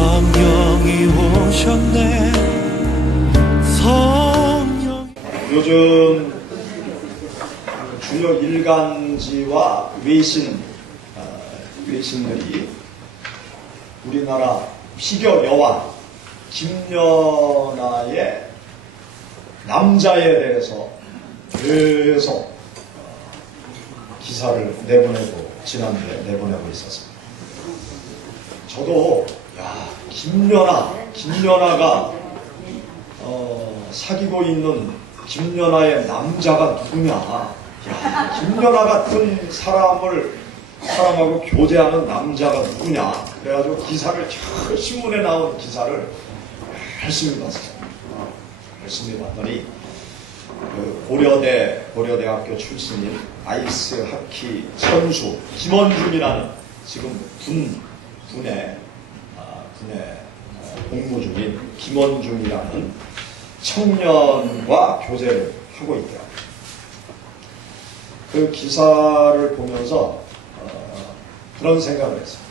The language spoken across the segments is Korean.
성령이 오셨네. 성령. 요즘 주요 일간지와 외신들이 우리나라 피겨 여왕 김연아의 남자에 대해서 계속 기사를 지난주에 내보내고 있었습니다. 저도 김연아가 사귀고 있는 김연아의 남자가 누구냐, 김연아 같은 사람하고 교제하는 남자가 누구냐, 그래가지고 신문에 나온 기사를 열심히 봤어요. 열심히 봤더니 고려대학교 출신인 아이스 하키 선수 김원중이라는 지금 군에 복무 중인 김원중이라는 청년과 교제를 하고 있더라고요. 그 기사를 보면서 그런 생각을 했어요.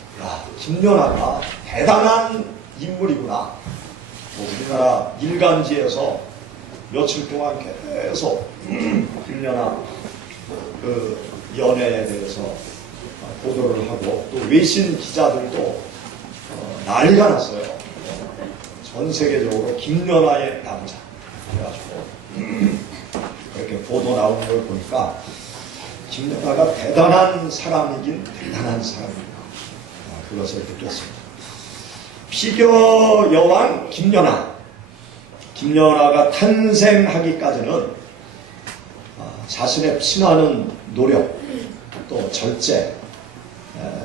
김연아가 대단한 인물이구나. 우리나라 일간지에서 며칠 동안 계속 김연아 그 연애에 대해서 보도를 하고, 또 외신 기자들도 난리가 났어요. 전 세계적으로 김연아의 남자 그래가지고 이렇게 보도 나오는 걸 보니까 김연아가 대단한 사람이긴 대단한 사람이구나, 그것을 느꼈습니다. 피겨 여왕 김연아가 탄생하기까지는 자신의 피나는 노력, 또 절제,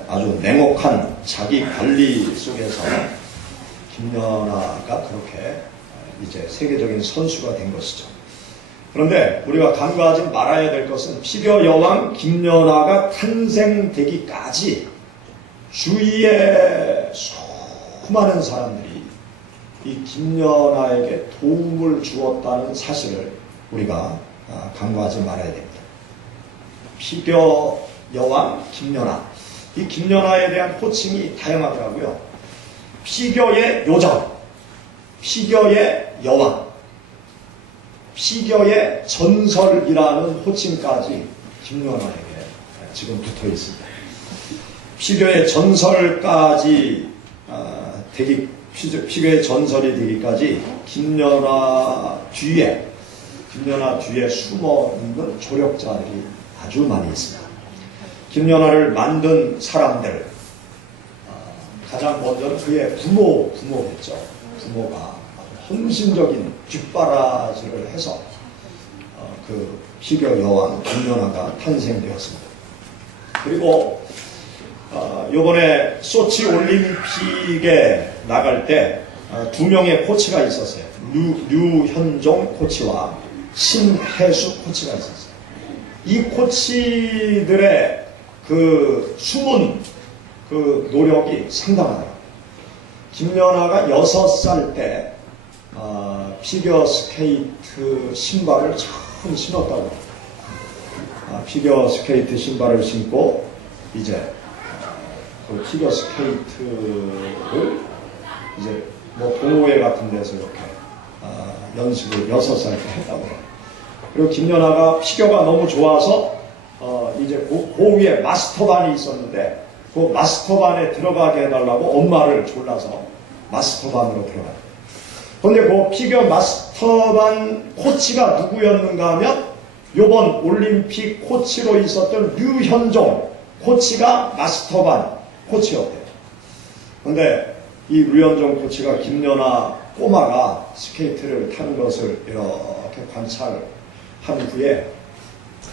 아주 냉혹한 자기 관리 속에서 김연아가 그렇게 이제 세계적인 선수가 된 것이죠. 그런데 우리가 간과하지 말아야 될 것은 피겨 여왕 김연아가 탄생되기까지 주위에 수많은 사람들이 이 김연아에게 도움을 주었다는 사실을 우리가 간과하지 말아야 됩니다. 피겨 여왕 김연아, 이 김연아에 대한 호칭이 다양하더라고요. 피겨의 요정, 피겨의 여왕, 피겨의 전설이라는 호칭까지 김연아에게 지금 붙어 있습니다. 피겨의 전설까지 피겨의 전설이 되기까지 김연아 뒤에 숨어 있는 조력자들이 아주 많이 있습니다. 김연아를 만든 사람들, 가장 먼저는 그의 부모겠죠. 부모가 헌신적인 뒷바라지를 해서 그 피겨 여왕 김연아가 탄생되었습니다. 그리고 이번에 소치 올림픽에 나갈 때 두 명의 코치가 있었어요. 류현종 코치와 신혜수 코치가 있었어요. 이 코치들의 그 숨은 그 노력이 상당하더라고요. 김연아가 6살 때 피겨 스케이트 신발을 처음 신었다고. 피겨 스케이트 신발을 신고 이제 그 피겨 스케이트를 이제 뭐 동호회 같은 데서 이렇게 연습을 6살 때 했다고 해요. 그리고 김연아가 피겨가 너무 좋아서 이제 그 위에 마스터반이 있었는데 그 마스터반에 들어가게 해달라고 엄마를 졸라서 마스터반으로 들어가요. 그런데 그 피겨 마스터반 코치가 누구였는가 하면 이번 올림픽 코치로 있었던 류현종 코치가 마스터반 코치였대요. 그런데 이 류현종 코치가 김연아 꼬마가 스케이트를 타는 것을 이렇게 관찰한 후에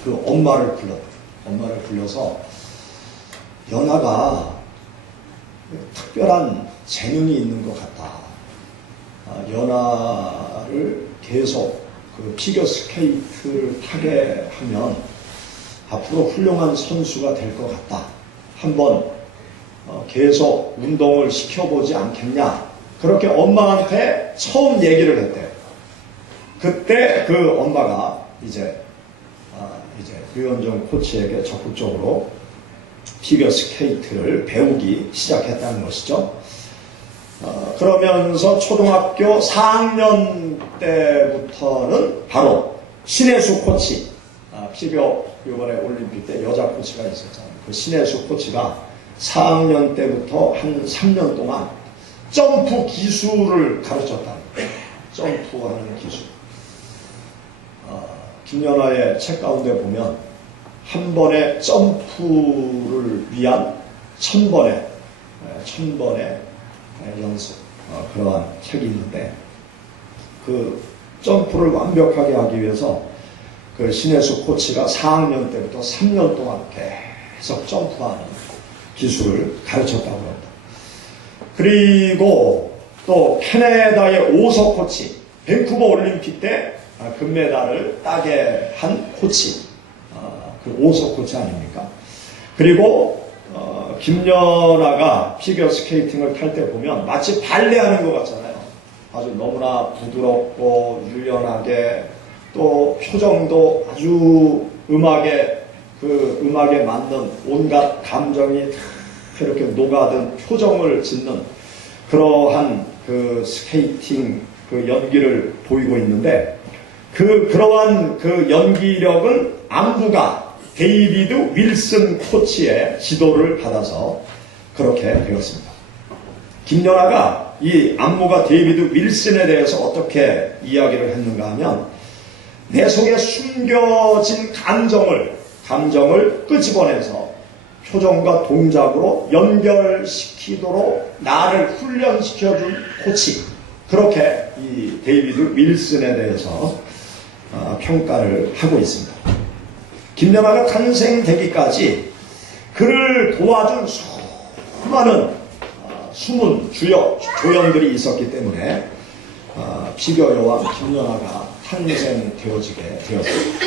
그 엄마를 불러서 연아가 특별한 재능이 있는 것 같다. 연아를 계속 그 피겨 스케이트를 타게 하면 앞으로 훌륭한 선수가 될 것 같다. 한번 계속 운동을 시켜보지 않겠냐. 그렇게 엄마한테 처음 얘기를 했대요. 그때 그 엄마가 이제 류현종 코치에게 적극적으로 피겨 스케이트를 배우기 시작했다는 것이죠. 그러면서 초등학교 4학년 때부터는 바로 신혜수 코치, 피겨 이번에 올림픽 때 여자 코치가 있었잖아요. 그 신혜수 코치가 4학년 때부터 한 3년 동안 점프 기술을 가르쳤다는 거예요. 점프하는 기술. 김연아의 책 가운데 보면 한 번의 점프를 위한 1000번의 연습, 그러한 책이 있는데, 그 점프를 완벽하게 하기 위해서 그 신혜수 코치가 4학년 때부터 3년 동안 계속 점프하는 기술을 가르쳤다고 합니다. 그리고 또 캐나다의 오서 코치, 밴쿠버 올림픽 때 금메달을 따게 한 코치, 그 오서 코치 아닙니까? 그리고 김연아가 피겨 스케이팅을 탈 때 보면 마치 발레하는 것 같잖아요. 아주 너무나 부드럽고 유연하게, 또 표정도 아주 음악에 맞는 온갖 감정이 다 이렇게 녹아든 표정을 짓는 그러한 그 스케이팅 그 연기를 보이고 있는데, 그러한 그 연기력은 안무가 데이비드 윌슨 코치의 지도를 받아서 그렇게 되었습니다. 김연아가 이 안무가 데이비드 윌슨에 대해서 어떻게 이야기를 했는가 하면, 내 속에 숨겨진 감정을 끄집어내서 표정과 동작으로 연결시키도록 나를 훈련시켜준 코치, 그렇게 이 데이비드 윌슨에 대해서 평가를 하고 있습니다. 김연아가 탄생되기까지 그를 도와준 수많은 숨은 조연들이 있었기 때문에 피겨 여왕 김연아가 탄생되어지게 되었습니다.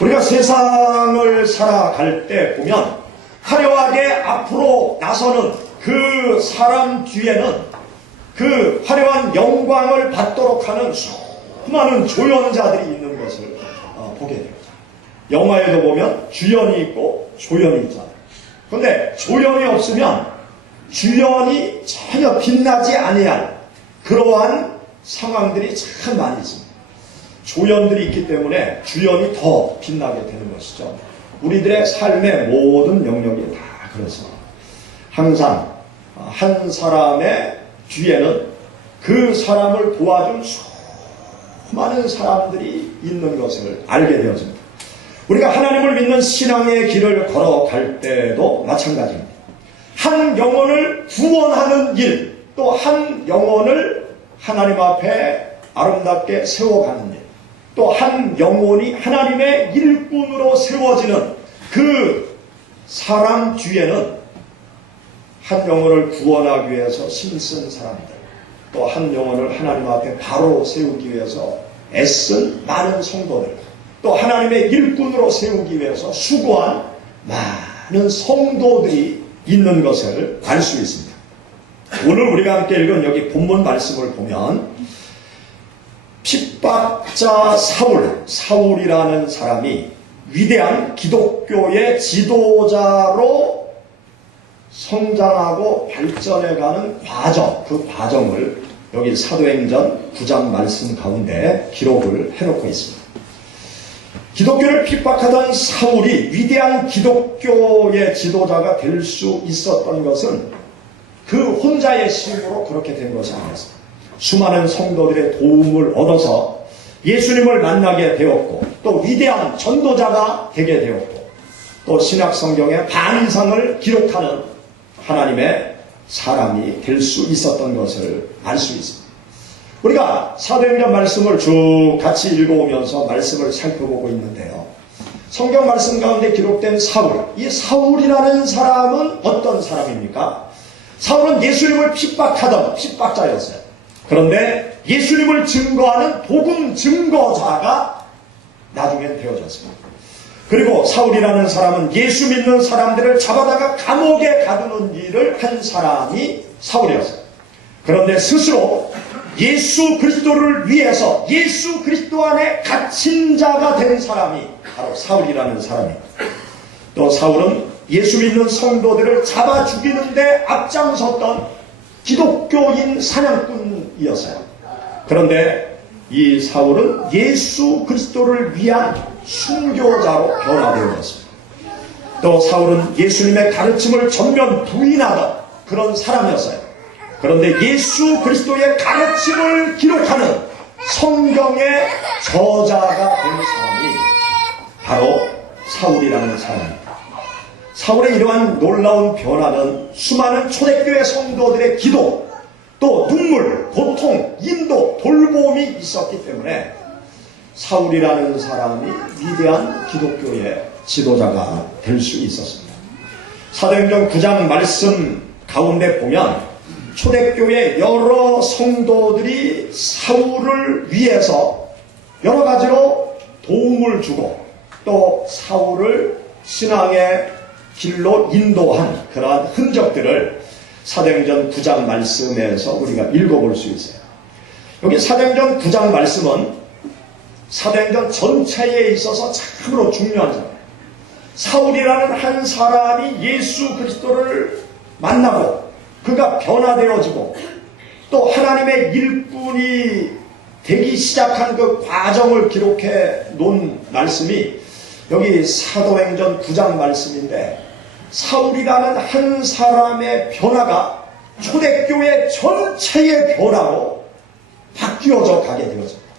우리가 세상을 살아갈 때 보면 화려하게 앞으로 나서는 그 사람 뒤에는 그 화려한 영광을 받도록 하는 수많은 조연자들이 있는 것을 보게 됩니다. 영화에도 보면 주연이 있고 조연이 있잖아요. 그런데 조연이 없으면 주연이 전혀 빛나지 아니할 그러한 상황들이 참 많이 있습니다. 조연들이 있기 때문에 주연이 더 빛나게 되는 것이죠. 우리들의 삶의 모든 영역이 다 그렇습니다. 항상 한 사람의 뒤에는 그 사람을 도와준 수많은 사람들이 있는 것을 알게 되어집니다. 우리가 하나님을 믿는 신앙의 길을 걸어갈 때도 마찬가지입니다. 한 영혼을 구원하는 일, 또 한 영혼을 하나님 앞에 아름답게 세워가는 일, 또 한 영혼이 하나님의 일꾼으로 세워지는 그 사람 뒤에는 한 영혼을 구원하기 위해서 힘쓴 사람들, 또 한 영혼을 하나님 앞에 바로 세우기 위해서 애쓴 많은 성도들, 또 하나님의 일꾼으로 세우기 위해서 수고한 많은 성도들이 있는 것을 알 수 있습니다. 오늘 우리가 함께 읽은 여기 본문 말씀을 보면 핍박자 사울이라는 사람이 위대한 기독교의 지도자로 성장하고 발전해가는 과정, 그 과정을 여기 사도행전 9장 말씀 가운데 기록을 해놓고 있습니다. 기독교를 핍박하던 사울이 위대한 기독교의 지도자가 될 수 있었던 것은 그 혼자의 힘으로 그렇게 된 것이 아니었습니다. 수많은 성도들의 도움을 얻어서 예수님을 만나게 되었고, 또 위대한 전도자가 되게 되었고, 또 신약성경의 반 이상을 기록하는 하나님의 사람이 될 수 있었던 것을 알 수 있습니다. 우리가 사도행전 말씀을 쭉 같이 읽어오면서 말씀을 살펴보고 있는데요. 성경 말씀 가운데 기록된 사울, 이 사울이라는 사람은 어떤 사람입니까? 사울은 예수님을 핍박하던 핍박자였어요. 그런데 예수님을 증거하는 복음 증거자가 나중엔 되어졌습니다. 그리고 사울이라는 사람은 예수 믿는 사람들을 잡아다가 감옥에 가두는 일을 한 사람이 사울이었어요. 그런데 스스로 예수 그리스도를 위해서 예수 그리스도 안에 갇힌 자가 된 사람이 바로 사울이라는 사람입니다. 또 사울은 예수 믿는 성도들을 잡아 죽이는데 앞장섰던 기독교인 사냥꾼이었어요. 그런데 이 사울은 예수 그리스도를 위한 순교자로 변화되었습니다. 또 사울은 예수님의 가르침을 전면 부인하던 그런 사람이었어요. 그런데 예수 그리스도의 가르침을 기록하는 성경의 저자가 된 사람이 바로 사울이라는 사람입니다. 사울의 이러한 놀라운 변화는 수많은 초대교회 성도들의 기도, 또 눈물, 고통, 인도, 돌봄이 있었기 때문에 사울이라는 사람이 위대한 기독교의 지도자가 될 수 있었습니다. 사도행전 9장 말씀 가운데 보면 초대교회 여러 성도들이 사울을 위해서 여러 가지로 도움을 주고 또 사울을 신앙의 길로 인도한 그러한 흔적들을 사도행전 9장 말씀에서 우리가 읽어볼 수 있어요. 여기 사도행전 9장 말씀은 사도행전 전체에 있어서 참으로 중요한 사람. 사울이라는 한 사람이 예수 그리스도를 만나고 그가 변화되어지고 또 하나님의 일꾼이 되기 시작한 그 과정을 기록해 놓은 말씀이 여기 사도행전 9장 말씀인데, 사울이라는 한 사람의 변화가 초대교회 전체의 변화로 바뀌어져 가게 되어집니다.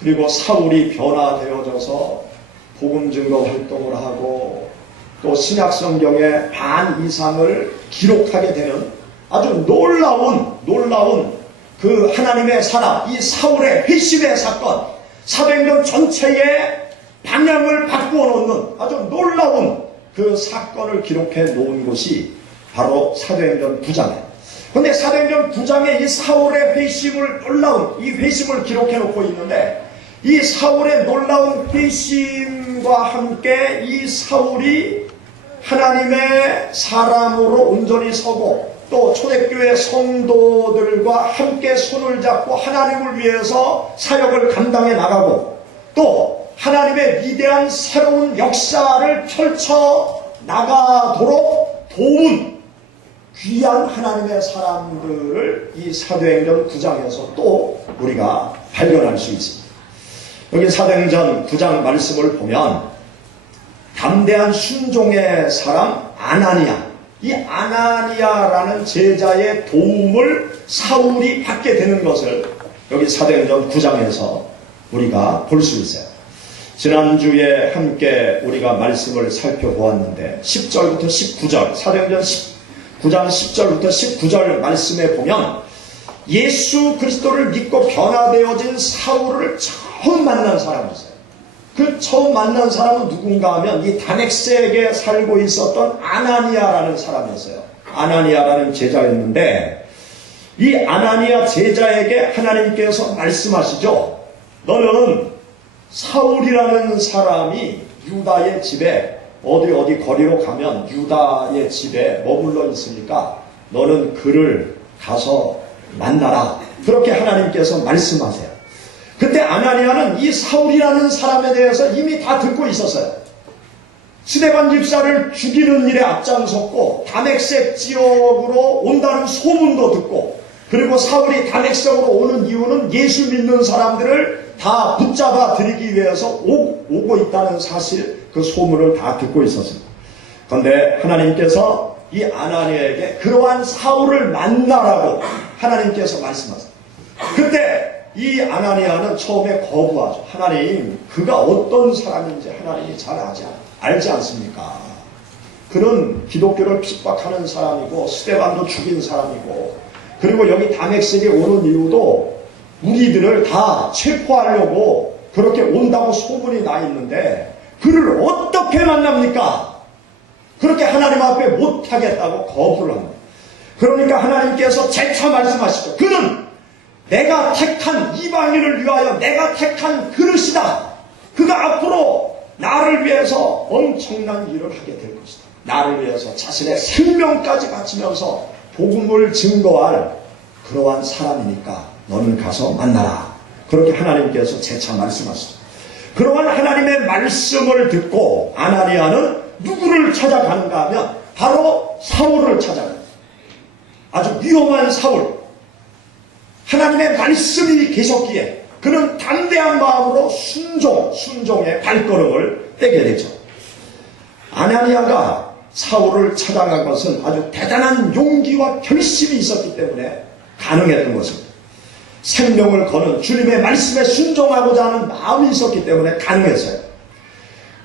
그리고 사울이 변화되어져서 복음 증거 활동을 하고 또 신약 성경의 반 이상을 기록하게 되는 아주 놀라운 그 하나님의 사람, 이 사울의 회심의 사건, 사도행전 전체의 방향을 바꾸어 놓는 아주 놀라운 그 사건을 기록해 놓은 곳이 바로 사도행전 9장이에요. 그런데 사도행전 9장에 이 사울의 회심을, 놀라운 이 회심을 기록해 놓고 있는데, 이 사울의 놀라운 회심과 함께 이 사울이 하나님의 사람으로 온전히 서고 또 초대교회 성도들과 함께 손을 잡고 하나님을 위해서 사역을 감당해 나가고 또 하나님의 위대한 새로운 역사를 펼쳐 나가도록 도운 귀한 하나님의 사람들을 이 사도행전 9장에서 또 우리가 발견할 수 있습니다. 여기 사도행전 9장 말씀을 보면 담대한 순종의 사람 아나니아, 이 아나니아라는 제자의 도움을 사울이 받게 되는 것을 여기 사도행전 9장에서 우리가 볼 수 있어요. 지난주에 함께 우리가 말씀을 살펴보았는데 10절부터 19절, 사도행전 9장 10절부터 19절 말씀에 보면 예수 그리스도를 믿고 변화되어진 사울을 처음 만난 사람이었어요. 그 처음 만난 사람은 누군가 하면 이 다메섹에 살고 있었던 아나니아라는 사람이었어요. 아나니아라는 제자였는데 이 아나니아 제자에게 하나님께서 말씀하시죠. 너는 사울이라는 사람이 유다의 집에 어디 거리로 가면 유다의 집에 머물러 있으니까 너는 그를 가서 만나라. 그렇게 하나님께서 말씀하세요. 그때 아나니아는 이 사울이라는 사람에 대해서 이미 다 듣고 있었어요. 스데반 집사를 죽이는 일에 앞장섰고 다메섹 지역으로 온다는 소문도 듣고, 그리고 사울이 다메섹으로 오는 이유는 예수 믿는 사람들을 다 붙잡아 들이기 위해서 오고 있다는 사실, 그 소문을 다 듣고 있었습니다. 그런데 하나님께서 이 아나니아에게 그러한 사울을 만나라고 하나님께서 말씀하세요. 그때 이 아나니아는 처음에 거부하죠. 하나님, 그가 어떤 사람인지 하나님이 잘 알지 않습니까? 그는 기독교를 핍박하는 사람이고 스데반도 죽인 사람이고, 그리고 여기 다메섹에 오는 이유도 우리들을 다 체포하려고 그렇게 온다고 소문이 나 있는데 그를 어떻게 만납니까? 그렇게 하나님 앞에 못하겠다고 거부를 합니다. 그러니까 하나님께서 재차 말씀하시죠. 그는 내가 택한 이방인을 위하여 내가 택한 그릇이다. 그가 앞으로 나를 위해서 엄청난 일을 하게 될 것이다. 나를 위해서 자신의 생명까지 바치면서 복음을 증거할 그러한 사람이니까 너는 가서 만나라. 그렇게 하나님께서 재차 말씀하시죠. 그러한 하나님의 말씀을 듣고 아나니아는 누구를 찾아가는가 하면 바로 사울을 찾아가요. 아주 위험한 사울, 하나님의 말씀이 계셨기에 그는 담대한 마음으로 순종의 발걸음을 떼게 되죠. 아나니아가 사울을 찾아간 것은 아주 대단한 용기와 결심이 있었기 때문에 가능했던 것입니다. 생명을 거는 주님의 말씀에 순종하고자 하는 마음이 있었기 때문에 가능했어요.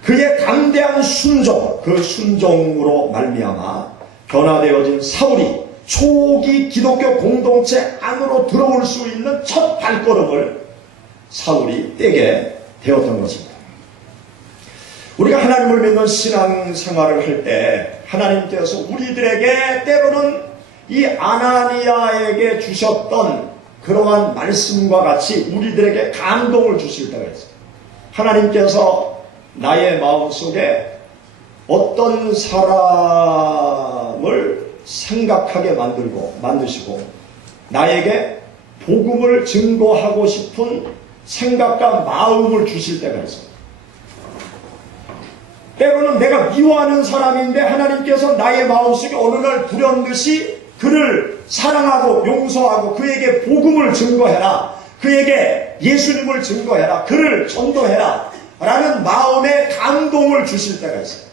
그의 담대한 순종, 그 순종으로 말미암아 변화되어진 사울이 초기 기독교 공동체 안으로 들어올 수 있는 첫 발걸음을 사울이 떼게 되었던 것입니다. 우리가 하나님을 믿는 신앙생활을 할 때 하나님께서 우리들에게 때로는 이 아나니아에게 주셨던 그러한 말씀과 같이 우리들에게 감동을 주실 때가 있어요. 하나님께서 나의 마음속에 어떤 사람을 생각하게 만드시고 나에게 복음을 증거하고 싶은 생각과 마음을 주실 때가 있어요. 때로는 내가 미워하는 사람인데 하나님께서 나의 마음속에 어느 날 불현듯이 그를 사랑하고 용서하고 그에게 복음을 증거해라. 그에게 예수님을 증거해라. 그를 전도해라. 라는 마음의 감동을 주실 때가 있어요.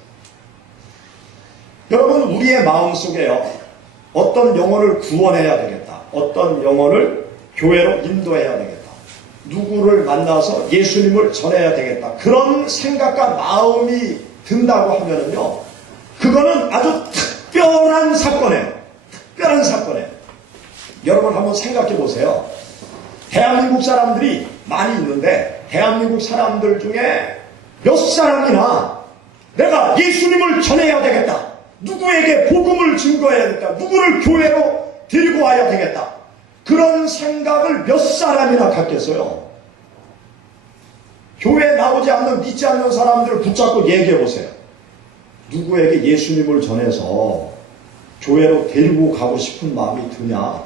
여러분, 우리의 마음속에요, 어떤 영혼을 구원해야 되겠다. 어떤 영혼을 교회로 인도해야 되겠다. 누구를 만나서 예수님을 전해야 되겠다. 그런 생각과 마음이 든다고 하면은요, 그거는 아주 특별한 사건이에요. 특별한 사건이에요. 여러분 한번 생각해 보세요. 대한민국 사람들이 많이 있는데 대한민국 사람들 중에 몇 사람이나 내가 예수님을 전해야 되겠다. 누구에게 복음을 증거해야 되겠다. 누구를 교회로 데리고 와야 되겠다. 그런 생각을 몇 사람이나 갖겠어요. 교회에 나오지 않는, 믿지 않는 사람들을 붙잡고 얘기해 보세요. 누구에게 예수님을 전해서 교회로 데리고 가고 싶은 마음이 드냐?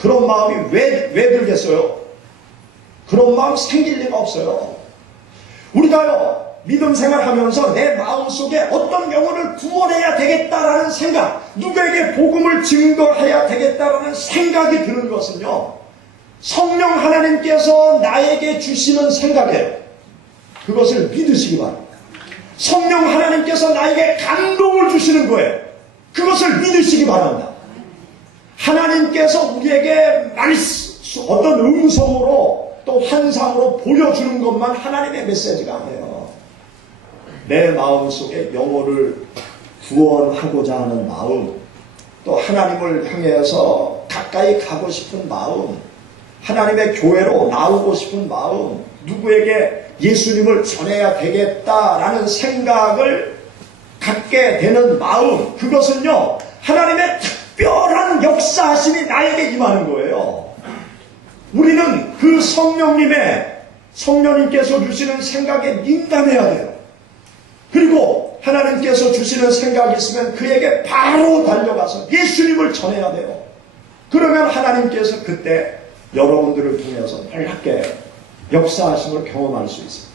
그런 마음이 왜 들겠어요? 그런 마음 생길 리가 없어요. 우리가요, 믿음 생활하면서 내 마음속에 어떤 영혼을 구원해야 되겠다라는 생각, 누구에게 복음을 증거해야 되겠다라는 생각이 드는 것은요, 성령 하나님께서 나에게 주시는 생각이에요. 그것을 믿으시기 바랍니다. 성령 하나님께서 나에게 감동을 주시는 거예요. 그것을 믿으시기 바랍니다. 하나님께서 우리에게 어떤 음성으로 또 환상으로 보여주는 것만 하나님의 메시지가 아니에요. 내 마음속에 영혼을 구원하고자 하는 마음, 또 하나님을 향해서 가까이 가고 싶은 마음, 하나님의 교회로 나오고 싶은 마음, 누구에게 예수님을 전해야 되겠다라는 생각을 갖게 되는 마음, 그것은요, 하나님의 특별한 역사하심이 나에게 임하는 거예요. 우리는 그 성령님께서 주시는 생각에 민감해야 돼요. 그리고 하나님께서 주시는 생각이 있으면 그에게 바로 달려가서 예수님을 전해야 돼요. 그러면 하나님께서 그때 여러분들을 통해서 놀랍게 역사하심을 경험할 수 있습니다.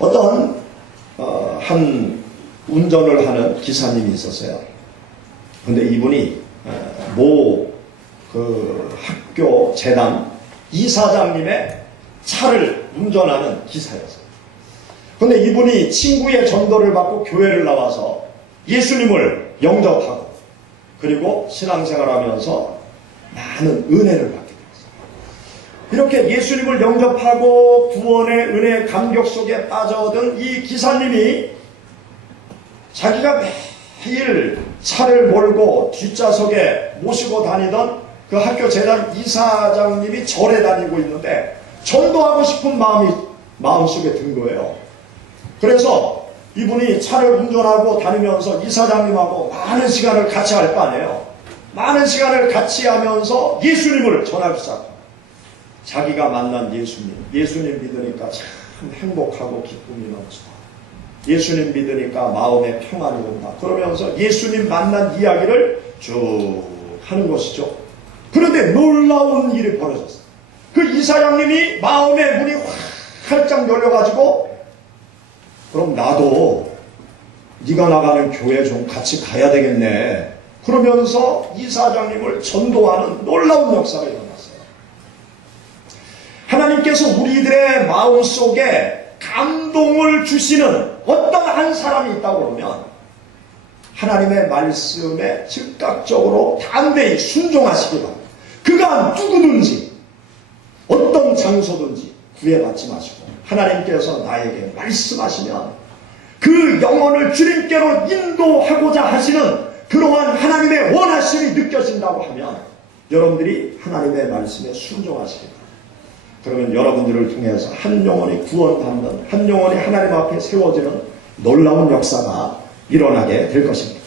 어떤 한 운전을 하는 기사님이 있었어요. 근데 이분이 학교 재단 이사장님의 차를 운전하는 기사였어요. 근데 이분이 친구의 전도를 받고 교회를 나와서 예수님을 영접하고 그리고 신앙생활하면서 많은 은혜를 받게 되었어요. 이렇게 예수님을 영접하고 구원의 은혜 감격 속에 빠져든 이 기사님이 자기가 매일 차를 몰고 뒷좌석에 모시고 다니던 그 학교 재단 이사장님이 절에 다니고 있는데 전도하고 싶은 마음이 마음속에 든 거예요. 그래서 이분이 차를 운전하고 다니면서 이사장님하고 많은 시간을 같이 할 거 아니에요. 많은 시간을 같이 하면서 예수님을 전하기 시작합니다. 자기가 만난 예수님 믿으니까 참 행복하고 기쁨이 넘치다. 예수님 믿으니까 마음에 평안이 온다. 그러면서 예수님 만난 이야기를 쭉 하는 것이죠. 그런데 놀라운 일이 벌어졌어요. 그 이사장님이 마음의 문이 활짝 열려가지고 그럼 나도 네가 나가는 교회 좀 같이 가야 되겠네. 그러면서 이사장님을 전도하는 놀라운 역사가 일어났어요. 하나님께서 우리들의 마음속에 감동을 주시는 어떤 한 사람이 있다고 그러면 하나님의 말씀에 즉각적으로 담대히 순종하시기 바랍니다. 그가 누구든지 어떤 장소든지 구애받지 마시고 하나님께서 나에게 말씀하시면 그 영혼을 주님께로 인도하고자 하시는 그러한 하나님의 원하심이 느껴진다고 하면 여러분들이 하나님의 말씀에 순종하시기 바랍니다. 그러면 여러분들을 통해서 한 영혼이 구원받는, 한 영혼이 하나님 앞에 세워지는 놀라운 역사가 일어나게 될 것입니다.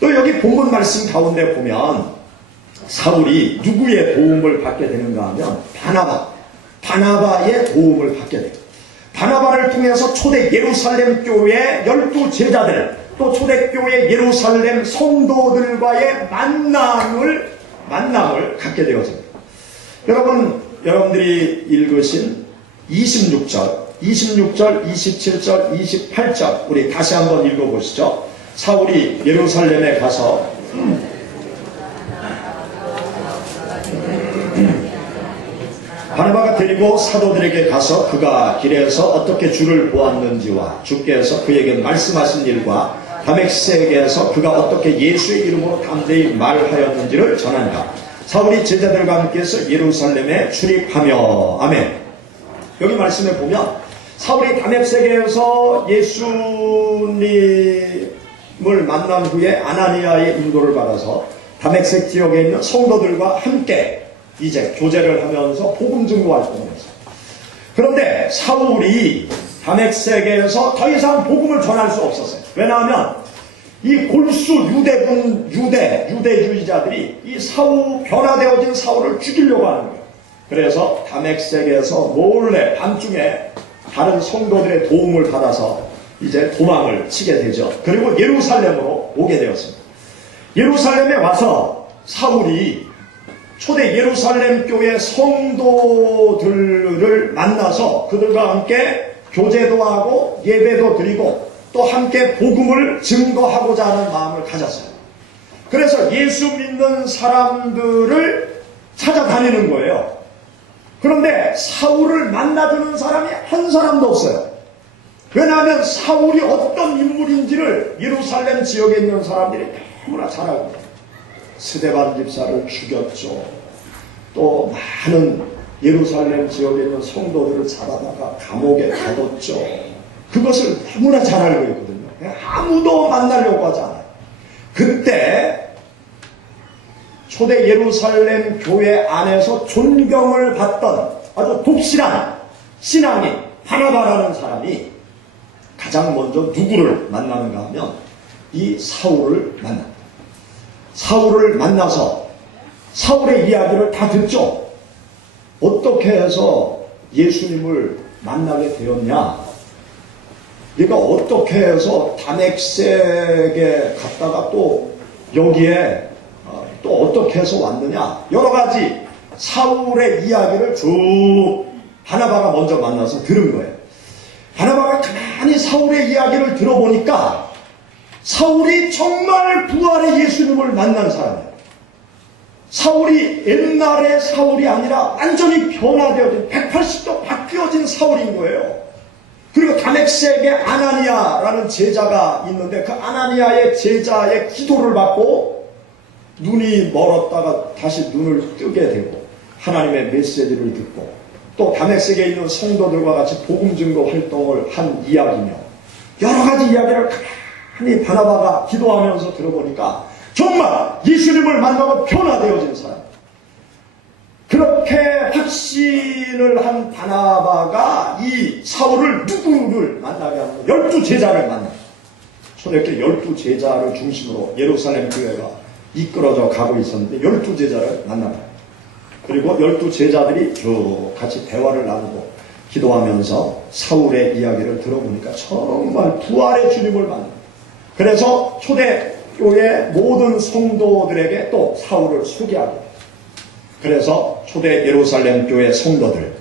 또 여기 본문 말씀 가운데 보면 사울이 누구의 도움을 받게 되는가 하면 바나바의 도움을 받게 됩니다. 바나바를 통해서 초대 예루살렘 교회 12제자들, 또 초대교회 예루살렘 성도들과의 만남을 갖게 되어집니다. 여러분들이 읽으신 26절, 27절, 28절 우리 다시 한번 읽어보시죠. 사울이 예루살렘에 가서 바나바가 데리고 사도들에게 가서 그가 길에서 어떻게 주를 보았는지와 주께서 그에게 말씀하신 일과 다메섹에서 그가 어떻게 예수의 이름으로 담대히 말하였는지를 전한다. 사울이 제자들과 함께해서 예루살렘에 출입하며 아멘. 여기 말씀에 보면 사울이 다메섹에서 예수님을 만난 후에 아나니아의 인도를 받아서 다메섹 지역에 있는 성도들과 함께 이제 교제를 하면서 복음 증거 활동을 했어요. 그런데 사울이 다메섹에서 더 이상 복음을 전할 수 없었어요. 왜냐하면 이 골수 유대주의자들이 이 변화되어진 사울을 죽이려고 하는 거예요. 그래서 다메섹에서 몰래 밤중에 다른 성도들의 도움을 받아서 이제 도망을 치게 되죠. 그리고 예루살렘으로 오게 되었습니다. 예루살렘에 와서 사울이 초대 예루살렘 교회 성도들을 만나서 그들과 함께 교제도 하고 예배도 드리고 또 함께 복음을 증거하고자 하는 마음을 가졌어요. 그래서 예수 믿는 사람들을 찾아다니는 거예요. 그런데 사울을 만나주는 사람이 한 사람도 없어요. 왜냐하면 사울이 어떤 인물인지를 예루살렘 지역에 있는 사람들이 너무나 잘 알고 있어요. 스데반 집사를 죽였죠. 또 많은 예루살렘 지역에 있는 성도들을 잡아다가 감옥에 가뒀죠. 그것을 너무나 잘 알고 있거든요. 아무도 만나려고 하지 않아요. 그때 초대 예루살렘 교회 안에서 존경을 받던 아주 독실한 신앙인 바나바라는 사람이 가장 먼저 누구를 만나는가 하면 이 사울을 만납니다. 사울을 만나서 사울의 이야기를 다 듣죠. 어떻게 해서 예수님을 만나게 되었냐, 네가 어떻게 해서 다메섹에 갔다가 또 여기에 또 어떻게 해서 왔느냐, 여러 가지 사울의 이야기를 쭉 바나바가 먼저 만나서 들은 거예요. 바나바가 가만히 사울의 이야기를 들어보니까 사울이 정말 부활의 예수님을 만난 사람이에요. 사울이 옛날의 사울이 아니라 완전히 변화되어진 180도 바뀌어진 사울인 거예요. 그리고 다메섹에 아나니아라는 제자가 있는데 그 아나니아의 제자의 기도를 받고 눈이 멀었다가 다시 눈을 뜨게 되고 하나님의 메시지를 듣고 또 다메섹에 있는 성도들과 같이 복음 증거 활동을 한 이야기며 여러 가지 이야기를 가만히 바나바가 기도하면서 들어보니까 정말 예수님을 만나고 변화되어진 사람. 그렇게 확신을 한 바나바가 이 사울을 누구를 만나게 하는 12제자를 만납니다. 초대교회 12제자를 중심으로 예루살렘 교회가 이끌어져 가고 있었는데 12제자를 만납니다. 그리고 12제자들이 쭉 같이 대화를 나누고 기도하면서 사울의 이야기를 들어보니까 정말 부활의 주님을 만납니다. 그래서 초대교회 모든 성도들에게 또 사울을 소개하게 됩니다. 그래서 초대 예루살렘 교회 성도들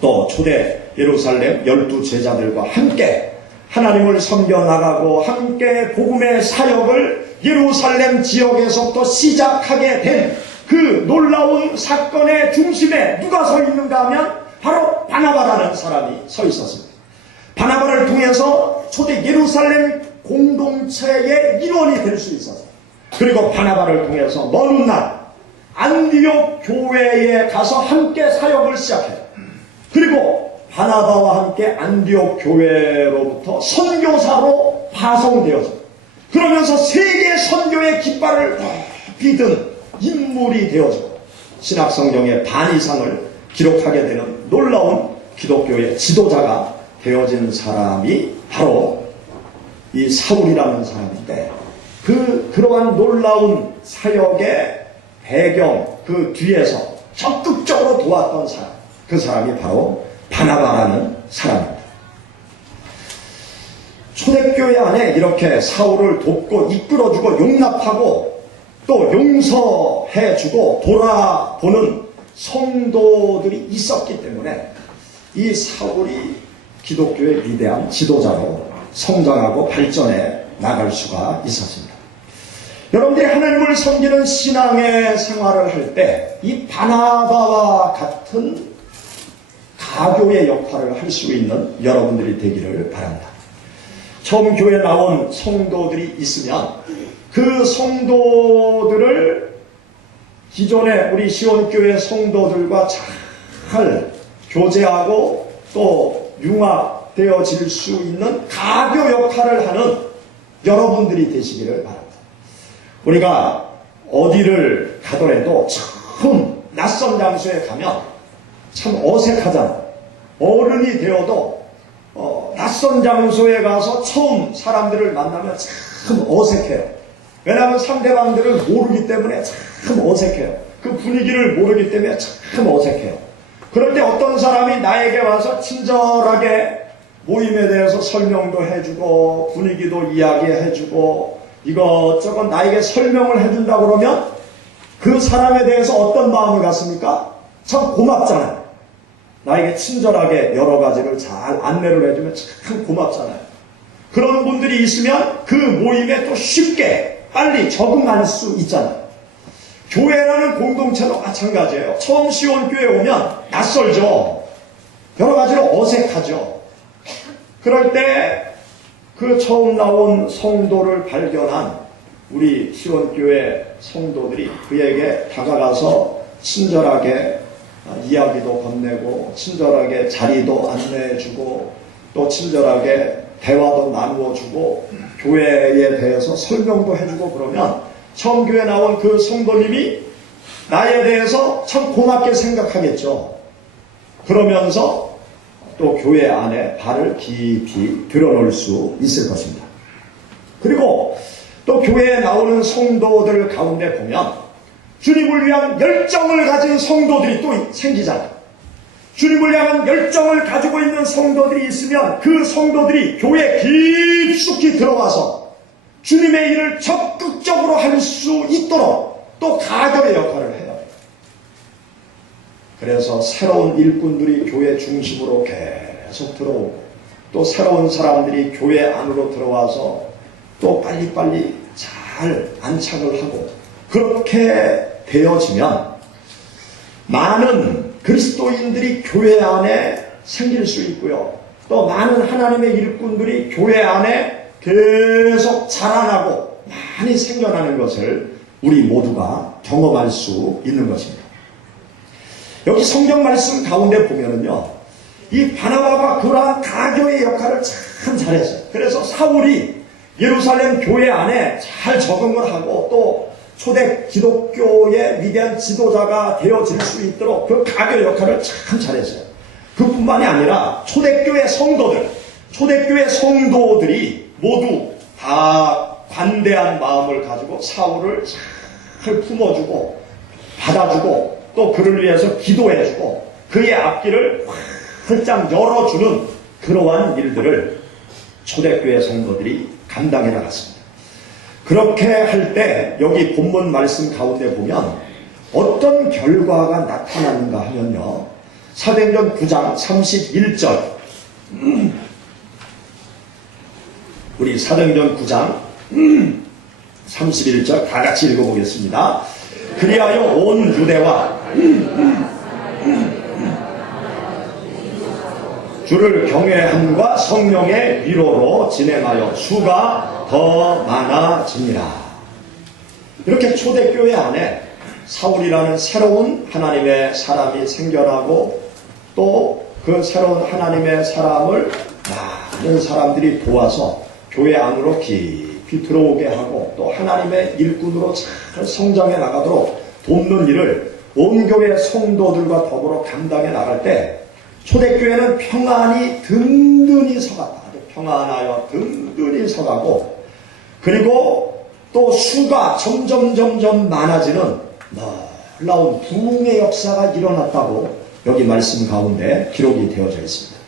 또 초대 예루살렘 12제자들과 함께 하나님을 섬겨나가고 함께 복음의 사역을 예루살렘 지역에서부터 시작하게 된 그 놀라운 사건의 중심에 누가 서 있는가 하면 바로 바나바라는 사람이 서 있었습니다. 바나바를 통해서 초대 예루살렘 공동체의 일원이 될 수 있었어요. 그리고 바나바를 통해서 먼 훗날 안디옥 교회에 가서 함께 사역을 시작해요. 그리고 바나바와 함께 안디옥 교회로부터 선교사로 파송되어져. 그러면서 세계 선교의 깃발을 높이 든 인물이 되어지고 신약성경의 반 이상을 기록하게 되는 놀라운 기독교의 지도자가 되어진 사람이 바로 이 사울이라는 사람인데, 그러한 놀라운 사역의 배경 그 뒤에서 적극적으로 도왔던 사람, 그 사람이 바로 바나바라는 사람입니다. 초대교회 안에 이렇게 사울을 돕고 이끌어주고 용납하고 또 용서해주고 돌아보는 성도들이 있었기 때문에 이 사울이 기독교의 위대한 지도자로 성장하고 발전해 나갈 수가 있었습니다. 여러분들이 하나님을 섬기는 신앙의 생활을 할 때 이 바나바와 같은 가교의 역할을 할 수 있는 여러분들이 되기를 바랍니다. 처음 교회에 나온 성도들이 있으면 그 성도들을 기존의 우리 시온교회 성도들과 잘 교제하고 또 융합되어질 수 있는 가교 역할을 하는 여러분들이 되시기를 바랍니다. 우리가 어디를 가더라도 처음 낯선 장소에 가면 참 어색하잖아요. 어른이 되어도 낯선 장소에 가서 처음 사람들을 만나면 참 어색해요. 왜냐하면 상대방들을 모르기 때문에 참 어색해요. 그 분위기를 모르기 때문에 참 어색해요. 그럴 때 어떤 사람이 나에게 와서 친절하게 모임에 대해서 설명도 해주고 분위기도 이야기해주고 이것저것 나에게 설명을 해준다 그러면 그 사람에 대해서 어떤 마음을 갖습니까? 참 고맙잖아요. 나에게 친절하게 여러 가지를 잘 안내를 해주면 참 고맙잖아요. 그런 분들이 있으면 그 모임에 또 쉽게 빨리 적응할 수 있잖아요. 교회라는 공동체도 마찬가지예요. 처음 시온교회 오면 낯설죠. 여러 가지로 어색하죠. 그럴 때 그 처음 나온 성도를 발견한 우리 시온교회 성도들이 그에게 다가가서 친절하게 이야기도 건네고 친절하게 자리도 안내해주고 또 친절하게 대화도 나누어주고 교회에 대해서 설명도 해주고 그러면 처음 교회 나온 그 성도님이 나에 대해서 참 고맙게 생각하겠죠. 그러면서 또 교회 안에 발을 깊이 들여놓을 수 있을 것입니다. 그리고 또 교회에 나오는 성도들 가운데 보면 주님을 위한 열정을 가진 성도들이 또 생기잖아요. 주님을 향한 열정을 가지고 있는 성도들이 있으면 그 성도들이 교회에 깊숙이 들어와서 주님의 일을 적극적으로 할 수 있도록 또 가교의 역할을 해요. 그래서 새로운 일꾼들이 교회 중심으로 계속 들어오고 또 새로운 사람들이 교회 안으로 들어와서 또 빨리빨리 잘 안착을 하고 그렇게 되어지면 많은 그리스도인들이 교회 안에 생길 수 있고요. 또 많은 하나님의 일꾼들이 교회 안에 계속 자라나고 많이 생겨나는 것을 우리 모두가 경험할 수 있는 것입니다. 여기 성경 말씀 가운데 보면은요, 이 바나바가 그러한 가교의 역할을 참 잘했어요. 그래서 사울이 예루살렘 교회 안에 잘 적응을 하고 또 초대 기독교의 위대한 지도자가 되어질 수 있도록 그 가교 역할을 참 잘했어요. 그뿐만이 아니라 초대교회 성도들이 모두 다 관대한 마음을 가지고 사울을 잘 품어주고 받아주고 또 그를 위해서 기도해주고 그의 앞길을 활짝 열어주는 그러한 일들을 초대교회 성도들이 감당해 나갔습니다. 그렇게 할 때 여기 본문 말씀 가운데 보면 어떤 결과가 나타나는가 하면요, 사도행전 9장 31절 우리 사도행전 9장 31절 다 같이 읽어보겠습니다. 그리하여 온 유대와 주를 경외함과 성령의 위로로 진행하여 수가 더 많아지니라. 이렇게 초대교회 안에 사울이라는 새로운 하나님의 사람이 생겨나고 또 그 새로운 하나님의 사람을 많은 사람들이 도와서 교회 안으로 깊이 들어오게 하고 또 하나님의 일꾼으로 잘 성장해 나가도록 돕는 일을 온 교회 성도들과 더불어 감당해 나갈 때 초대교회는 평안히 든든히 서갔다. 평안하여 든든히 서가고 그리고 또 수가 점점 많아지는 놀라운 부흥의 역사가 일어났다고 여기 말씀 가운데 기록이 되어져 있습니다.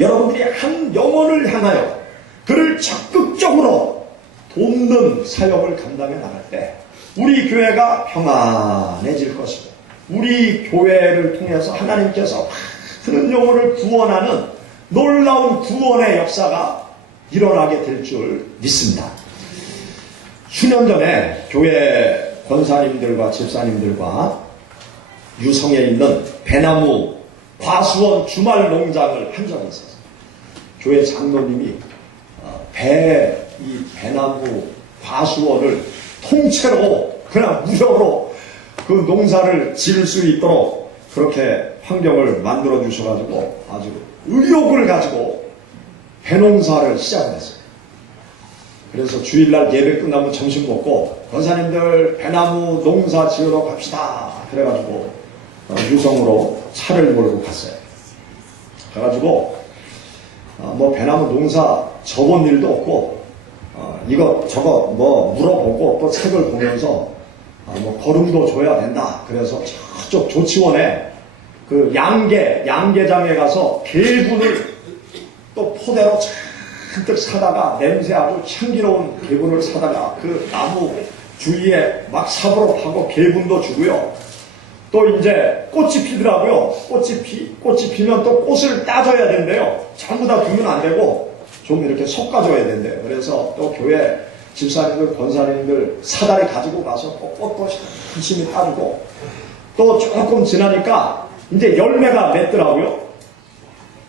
여러분들이 한 영혼을 향하여 그를 적극적으로 돕는 사역을 감당해 나갈 때 우리 교회가 평안해질 것이고 우리 교회를 통해서 하나님께서 많은 영혼을 구원하는 놀라운 구원의 역사가 일어나게 될 줄 믿습니다. 수년 전에 교회 권사님들과 집사님들과 유성에 있는 배나무 과수원 주말 농장을 한 적이 있었어요. 교회 장로님이 이 배나무 과수원을 통째로 그냥 무료로 그 농사를 지을 수 있도록 그렇게 환경을 만들어 주셔가지고 아주 의욕을 가지고 배농사를 시작했어요. 그래서 주일날 예배 끝나면 점심 먹고 권사님들 배나무 농사 지으러 갑시다. 그래가지고 유성으로 차를 몰고 갔어요. 그래가지고 뭐 배나무 농사 접은 일도 없고 이것저것 뭐 물어보고 또 책을 보면서 뭐 거름도 줘야 된다. 그래서 저쪽 조치원에 그 양계장에 가서 개분을 또 포대로 잔뜩 사다가 냄새 아주 향기로운 개분을 사다가 그 나무 주위에 막 사부로 파고 개분도 주고요. 또 이제 꽃이 피더라고요. 꽃이 피면 또 꽃을 따줘야 된대요. 전부 다 두면 안 되고 좀 이렇게 솎아줘야 된대요. 그래서 또 교회 집사님들, 권사님들 사다리 가지고 가서 또 꽃도 열심히 따주고 또 조금 지나니까 이제 열매가 맺더라고요.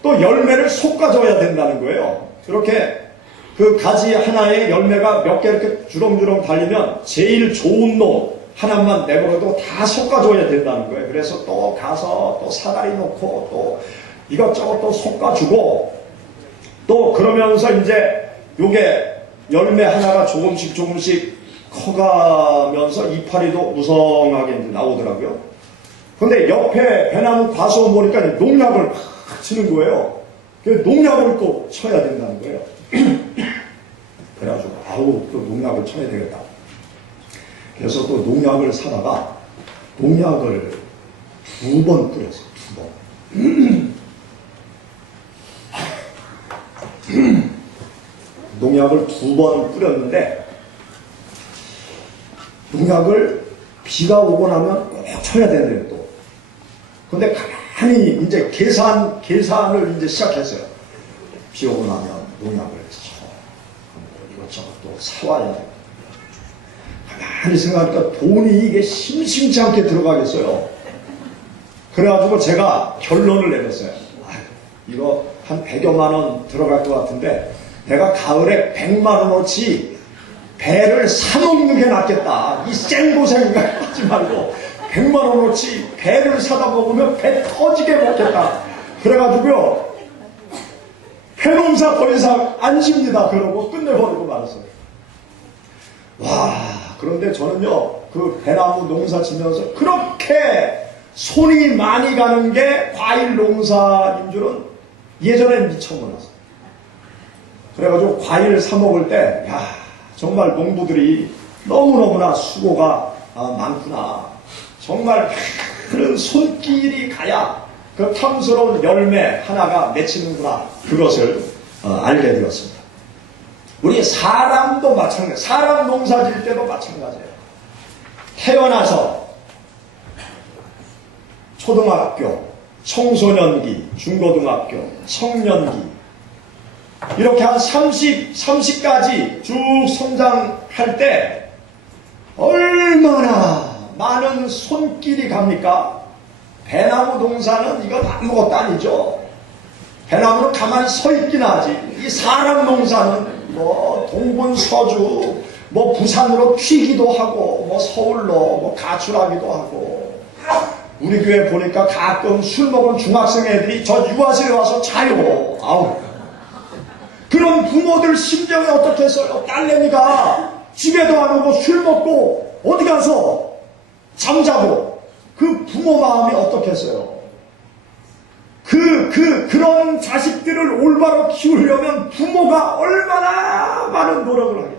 또 열매를 솎아줘야 된다는 거예요. 그렇게 그 가지 하나에 열매가 몇 개 이렇게 주렁주렁 달리면 제일 좋은 놈 하나만 내버려도 다 솎아줘야 된다는 거예요. 그래서 또 가서 또 사다리 놓고 또 이것저것 또 솎아주고 또 그러면서 이제 요게 열매 하나가 조금씩 커가면서 이파리도 무성하게 이제 나오더라고요. 근데 옆에 배나무 과수원 보니까 농약을 막 치는 거예요. 농약을 또 쳐야 된다는 거예요. 그래가지고 또 농약을 쳐야 되겠다. 그래서 또 농약을 사다가 농약을 2번 뿌렸어요. 2번. 농약을 2번 뿌렸는데 농약을 비가 오고 나면 꼭 쳐야 되네요. 또. 근데 가만히 이제 계산을 이제 시작했어요. 비 오고 나면 농약을 쳐. 이것저것 또 사와야 되고. 가만히 생각하니까 돈이 이게 심심치 않게 들어가겠어요. 그래가지고 제가 결론을 내렸어요. 이거 한 100여만 원 들어갈 것 같은데 내가 가을에 100만 원어치 배를 사먹는 게 낫겠다. 이 생고생 하지 말고 100만 원어치 배를 사다 먹으면 배 터지게 먹겠다. 그래가지고요. 배농사 더 이상 안 집니다. 그러고 끝내버리고 말았어요. 와, 그런데 저는요. 그 배나무 농사 지면서 그렇게 손이 많이 가는 게 과일 농사인 줄은 예전에 미처 몰랐어요. 그래가지고 과일 사 먹을 때, 야, 정말 농부들이 너무너무나 수고가 많구나. 정말 그런 손길이 가야 그 탐스러운 열매 하나가 맺히는구나. 그것을 알게 되었습니다. 우리 사람도 마찬가지예요. 사람 농사 질 때도 마찬가지예요. 태어나서 초등학교, 청소년기, 중고등학교, 청년기 이렇게 한 30까지 쭉 성장한 할 때 얼마나 많은 손길이 갑니까? 배나무 농사는 이건 아무것도 아니죠. 배나무는 가만히 서 있긴 하지. 이 사람 농사는 뭐 동분서주, 뭐 부산으로 튀기도 하고, 뭐 서울로 뭐 가출하기도 하고. 우리 교회 보니까 가끔 술 먹은 중학생 애들이 저 유아실에 와서 자요. 아우. 그런 부모들 심정이 어떻겠어요? 딸내미가 집에도 안 오고 술 먹고 어디 가서 잠자고 그 부모 마음이 어떻겠어요? 그런 자식들을 올바로 키우려면 부모가 얼마나 많은 노력을 하겠어요.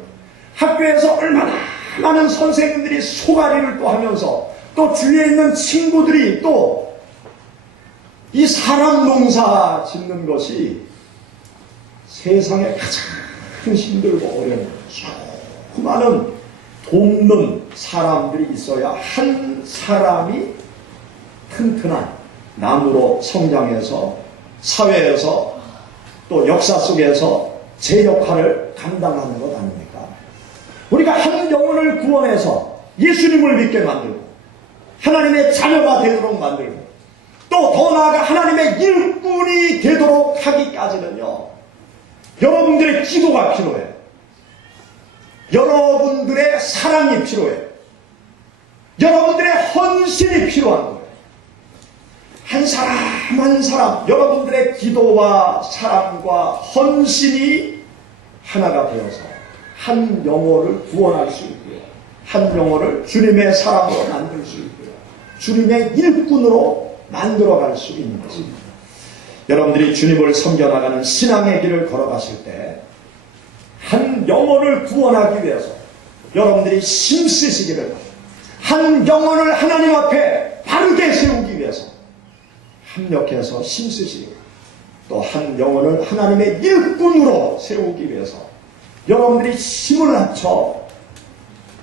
학교에서 얼마나 많은 선생님들이 소가리를 또 하면서 또 주위에 있는 친구들이 또 이 사람 농사 짓는 것이 세상에 가장 힘들고 어려운 수많은 돕는 사람들이 있어야 한 사람이 튼튼한 나무로 성장해서 사회에서 또 역사 속에서 제 역할을 감당하는 것 아닙니까? 우리가 한 영혼을 구원해서 예수님을 믿게 만들고 하나님의 자녀가 되도록 만들고 또 더 나아가 하나님의 일꾼이 되도록 하기까지는요, 여러분들의 기도가 필요해요. 여러분들의 사랑이 필요해요. 여러분들의 헌신이 필요한 거예요. 한 사람 한 사람 여러분들의 기도와 사랑과 헌신이 하나가 되어서 한 영혼을 구원할 수 있고요, 한 영혼을 주님의 사람으로 만들 수 있고요, 주님의 일꾼으로 만들어갈 수 있는 것입니다. 여러분들이 주님을 섬겨나가는 신앙의 길을 걸어가실 때 한 영혼을 구원하기 위해서 여러분들이 힘쓰시기를 바랍니다. 한 영혼을 하나님 앞에 바르게 세우기 위해서 합력해서 힘쓰시고 또 한 영혼을 하나님의 일꾼으로 세우기 위해서 여러분들이 힘을 합쳐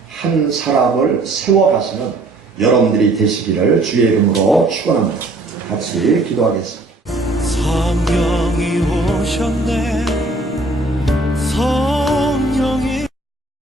한 사람을 세워가시는 여러분들이 되시기를 주의 이름으로 축원합니다. 같이 기도하겠습니다. 성령이 오셨네.